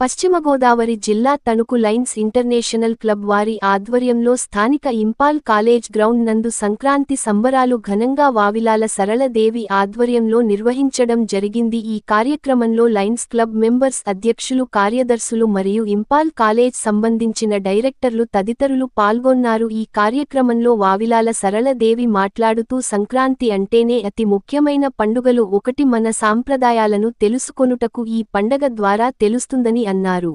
పశ్చిమ గోదావరి జిల్లా Tanuku Lions international club వారి ఆధ్వర్యంలో స్థానిక ఇంపాల్ కాలేజ్ గ్రౌండ్ నందు సంక్రాంతి సంబరాలు ఘనంగా వావిలాల సరళదేవి ఆధ్వర్యంలో నిర్వహించడం జరిగింది. ఈ కార్యక్రమంలో లయన్స్ క్లబ్ మెంబర్స్, అధ్యక్షులు, కార్యదర్శులు మరియు ఇంపాల్ కాలేజ్ సంబంధించిన డైరెక్టర్లు తదితరులు పాల్గొన్నారు. ఈ కార్యక్రమంలో వావిలాల సరళదేవి మాట్లాడుతూ సంక్రాంతి అంటేనే అతి ముఖ్యమైన పండుగలు ఒకటి, మన సాంప్రదాయాలను తెలుసుకొనుటకు ఈ పండగ ద్వారా తెలుస్తుందని అన్నారు.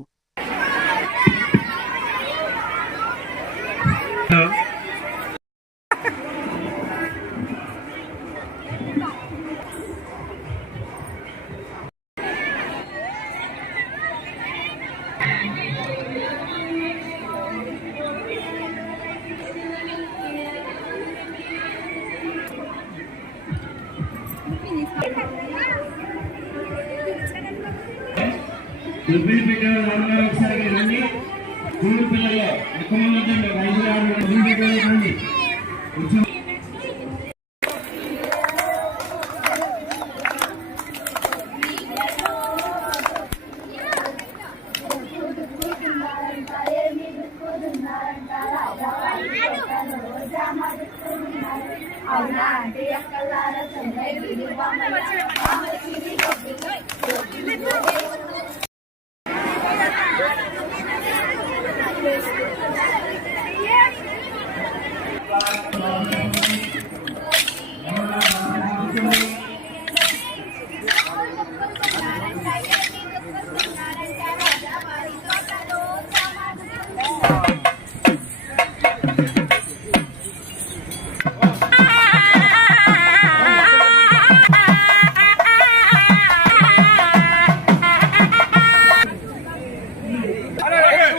దుర్బిల్ పెట్టారు ఒకసారి రండి. స్కూల్ పిల్లలు ఎక్కువ మంది రండి.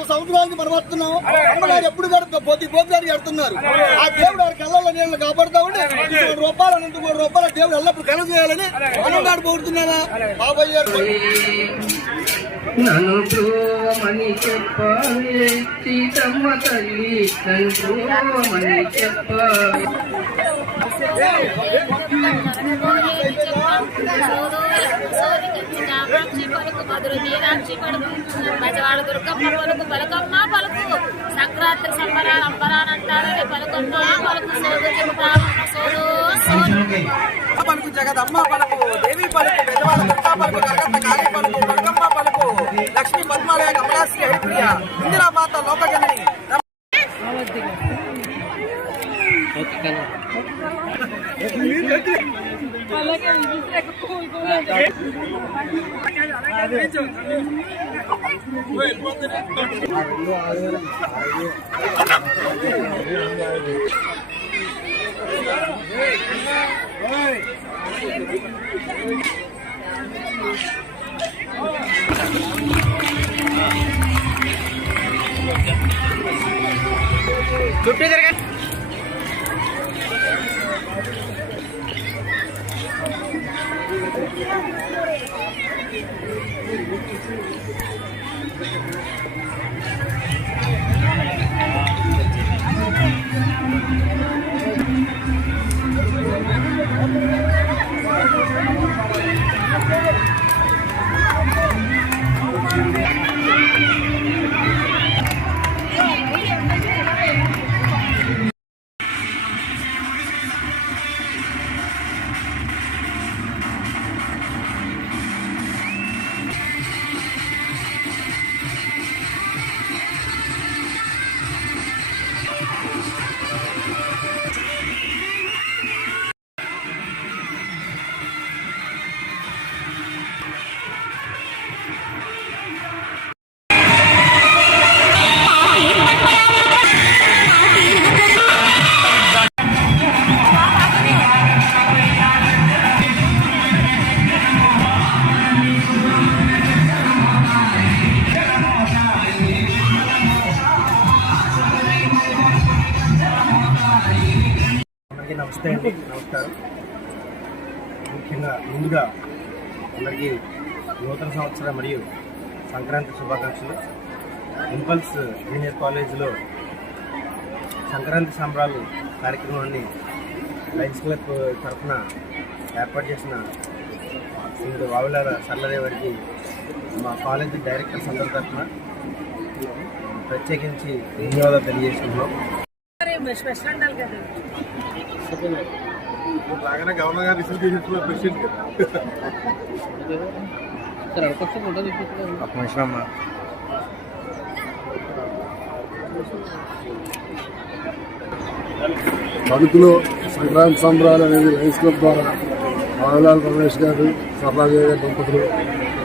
సంవత్సరానికి మనం వస్తున్నాం. అమ్మగారు ఎప్పుడు పోతుగారు కడుతున్నారు. ఆ దేవుడు వారి కళ్ళల్లో నీళ్ళు కాపాడుతా ఉండి రూపాయలు, ₹2 రూపాయలు దేవుడు ఎల్లప్పుడు కళ చేయాలని అమ్మగారు పోతున్నారా బాబాయ్ గారు. నన్ను చూమని చెప్పాలి సీతమ్మ తల్లి, నన్ను చూమని చెప్పాలి. బజవాడ దుర్గమ్మ పలుకు, పలకమ్మ పలుకు, సంక్రాంతి సంబరాలు అంబరానంటారు. పలుకమ్మ పలుకు, సోదు చెబుతాము సోదు పలుకు, జగదమ్మ పలుకు, దేవి పలుకు, బెజవాడ దుర్గా పలుకు, కలకత్తా కాళీ పలుకు, దుర్గమ్మ పలుకు, లక్ష్మీ పద్మాలయ, కమలాశ్రీ, హరిప్రియ, ఇందిరామాత, లోకజనని. చుట్టూ తిరగండి. నమస్తే అండి, నమస్కారం. ముఖ్యంగా ముందుగా అందరికీ నూతన సంవత్సర మరియు సంక్రాంతి శుభాకాంక్షలు. ఇంపల్స్ జూనియర్ కాలేజీలో సంక్రాంతి సంబరాలు కార్యక్రమాన్ని లయన్స్ క్లబ్ తరఫున ఏర్పాటు చేసిన శ్రీమతి వావిలాల సరళదేవి గారికి మా కాలేజీ డైరెక్టర్స్ అందరి తరఫున ప్రత్యేకించి ధన్యవాదాలు తెలియజేస్తున్నాం. రాగానే గవర్నర్ గారు రిసీవ్ చేసిన ప్రెసిడెంట్ ఒక నిమిషం అమ్మా. తణుకులో సంక్రాంతి సంబరాలు అనేది లయన్స్ క్లబ్ ద్వారా బాలలాల్ రమేష్ గారు సర్లాజయ్య గారి దంపతులు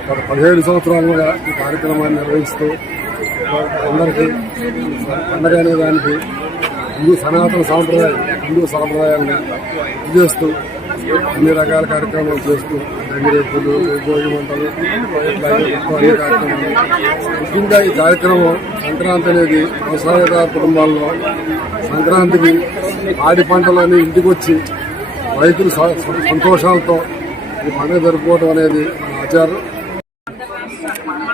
గత 17 సంవత్సరాలుగా ఈ కార్యక్రమాన్ని నిర్వహిస్తూ అందరికీ పండగ అనే దానికి హిందూ సాంప్రదాయాలను చేస్తూ అన్ని రకాల కార్యక్రమాలు చేస్తూ గంగిరెద్దులు, భోగి మంటలు, అన్ని కార్యక్రమాలు. ముఖ్యంగా ఈ కార్యక్రమం సంక్రాంతి అనేది వ్యవసాయదార కుటుంబాల్లో సంక్రాంతికి ఆడి పంటలన్నీ ఇంటికి వచ్చి రైతులు సంతోషాలతో ఈ పండుగ జరుపుకోవడం అనేది మన ఆచారం.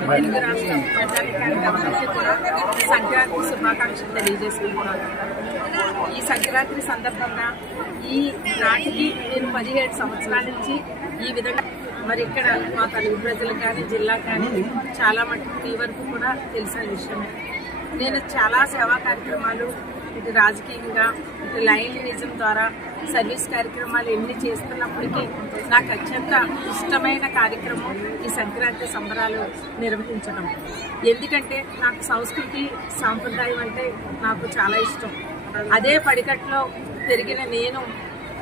తెలుగు రాష్ట్రం ప్రజానికానికి కూడా సంక్రాంతి శుభాకాంక్షలు తెలియజేసుకుంటున్నాను. ఈ సంక్రాంతి సందర్భంగా ఈ నాటికి నేను 17 సంవత్సరాల నుంచి ఈ విధంగా మరి ఇక్కడ మా తెలుగు ప్రజలకు కానీ జిల్లా కానీ చాలా మటుకు ఈ వరకు కూడా తెలిసిన విషయమే. నేను చాలా సేవా కార్యక్రమాలు ఇటు రాజకీయంగా ఇటు లైనిజం ద్వారా సర్వీస్ కార్యక్రమాలు ఎన్ని చేస్తున్నప్పటికీ నాకు అత్యంత ఇష్టమైన కార్యక్రమం ఈ సంక్రాంతి సంబరాలు నిర్వహించడం. ఎందుకంటే నాకు సంస్కృతి సాంప్రదాయం అంటే నాకు చాలా ఇష్టం. అదే పడికట్లో పెరిగిన నేను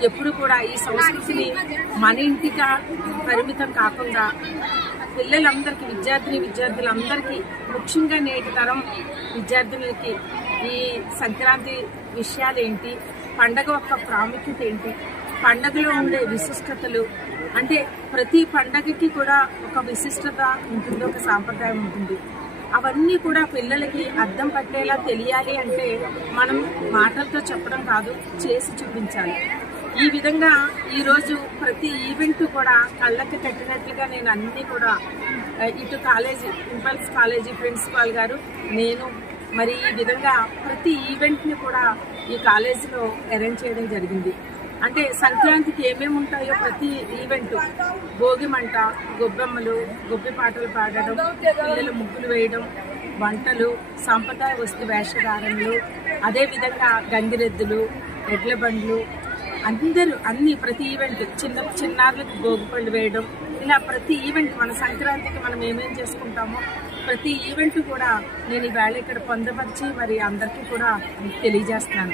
ఎప్పుడు కూడా ఈ సంస్కృతిని మన ఇంటిగా పరిమితం కాకుండా పిల్లలందరికీ విద్యార్థులందరికీ ముఖ్యంగా నేటి తరం విద్యార్థులకి ఈ సంక్రాంతి విషయాలు ఏంటి, పండగ యొక్క ప్రాముఖ్యత ఏంటి, పండగలో ఉండే విశిష్టతలు, అంటే ప్రతి పండగకి కూడా ఒక విశిష్టత ఉంటుంది, ఒక సాంప్రదాయం ఉంటుంది. అవన్నీ కూడా పిల్లలకి అర్థం పట్టేలా తెలియాలి అంటే మనం మాటలతో చెప్పడం కాదు, చేసి చూపించాలి. ఈ విధంగా ఈరోజు ప్రతి ఈవెంట్ కూడా కళ్ళకి కట్టినట్లుగా నేను అన్నీ కూడా ఇటు కాలేజీ ఇంపల్స్ కాలేజీ ప్రిన్సిపాల్ గారు నేను మరి ఈ విధంగా ప్రతి ఈవెంట్ని కూడా ఈ కాలేజీలో అరేంజ్ చేయడం జరిగింది. అంటే సంక్రాంతికి ఏమేమి ఉంటాయో ప్రతి ఈవెంట్, భోగి మంట, గొబ్బెమ్మలు, గొబ్బి పాటలు పాడడం, పిల్లలు ముగ్గులు వేయడం, వంటలు, సాంప్రదాయ వస్తు వేషధారణలు, అదేవిధంగా గంగిరెద్దులు, ఎడ్ల బండ్లు, అన్ని ప్రతి ఈవెంట్, చిన్నారులకు భోగిపళ్ళు వేయడం, ఇలా ప్రతి ఈవెంట్ మన సంక్రాంతికి మనం ఏమేం చేసుకుంటామో ప్రతి ఈవెంట్ కూడా నేను ఈవేళ ఇక్కడ పొందపరిచి మరి అందరికీ కూడా తెలియజేస్తున్నాను.